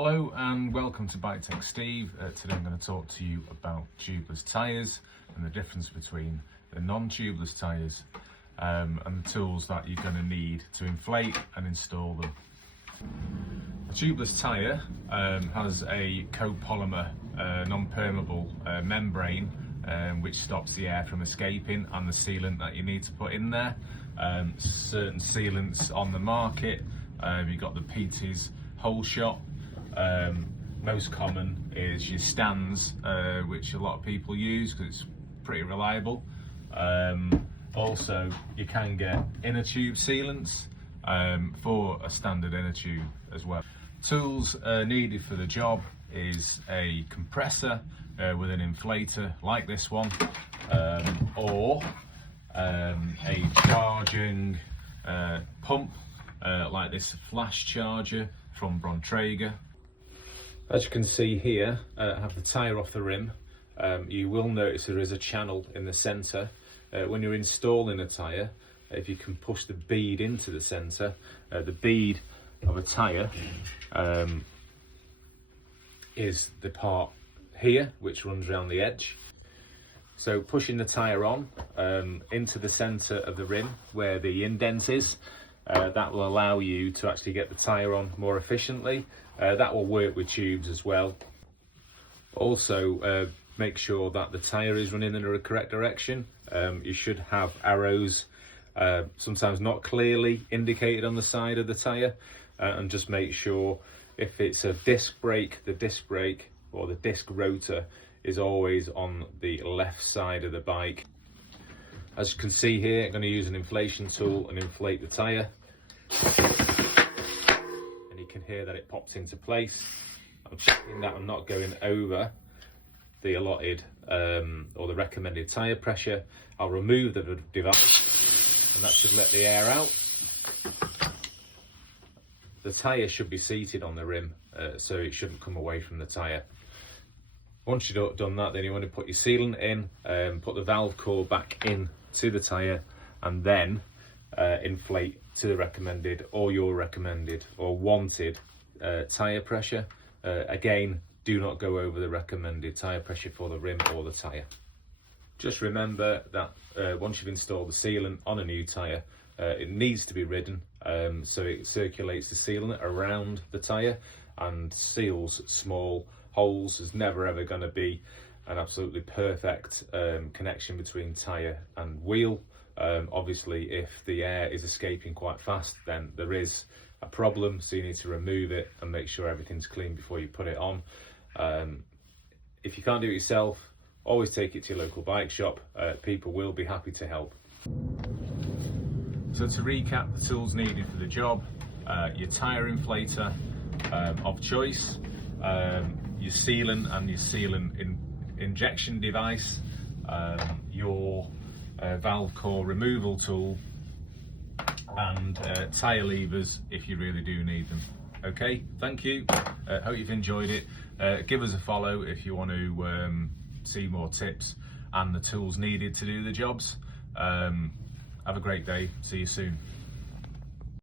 Hello and welcome to Bike Tech Steve. Today I'm going to talk to you about tubeless tyres and the difference between the non-tubeless tyres and the tools that you're going to need to inflate and install them. A tubeless tyre has a copolymer non-permeable membrane which stops the air from escaping, and the sealant that you need to put in there. Certain sealants on the market, you've got the PT's Whole Shot. Most common is your Stands, which a lot of people use because it's pretty reliable. Also, you can get inner tube sealants for a standard inner tube as well. Tools needed for the job is a compressor with an inflator like this one, or a charging pump like this flash charger from Bontrager. As you can see here, I have the tyre off the rim. You will notice there is a channel in the centre. When you're installing a tyre, if you can push the bead into the centre, the bead of a tyre is the part here which runs around the edge. So pushing the tyre on into the centre of the rim where the indent is, that will allow you to actually get the tyre on more efficiently. That will work with tubes as well. Also, make sure that the tyre is running in the correct direction. You should have arrows, sometimes not clearly indicated on the side of the tyre, and just make sure if it's a disc brake, the disc brake or the disc rotor is always on the left side of the bike. As you can see here, I'm going to use an inflation tool and inflate the tyre. And you can hear that it pops into place. I'm checking that I'm not going over the allotted or the recommended tyre pressure. I'll remove the device and that should let the air out. The tyre should be seated on the rim, so it shouldn't come away from the tyre. Once you've done that, then you want to put your sealant in, put the valve core back in to the tyre, and then inflate to the recommended or your recommended or wanted tyre pressure. Again, do not go over the recommended tyre pressure for the rim or the tyre. Just remember that once you've installed the sealant on a new tyre, it needs to be ridden so it circulates the sealant around the tyre and seals small holes. There's never ever going to be an absolutely perfect connection between tyre and wheel. Obviously, if the air is escaping quite fast, then there is a problem, so you need to remove it and make sure everything's clean before you put it on. If you can't do it yourself, always take it to your local bike shop. People will be happy to help. So to recap, the tools needed for the job: your tyre inflator of choice, your sealant and your sealant injection device, your valve core removal tool, and tyre levers if you really do need them. Okay, thank you. Hope you've enjoyed it. Give us a follow if you want to see more tips and the tools needed to do the jobs. Have a great day. See you soon.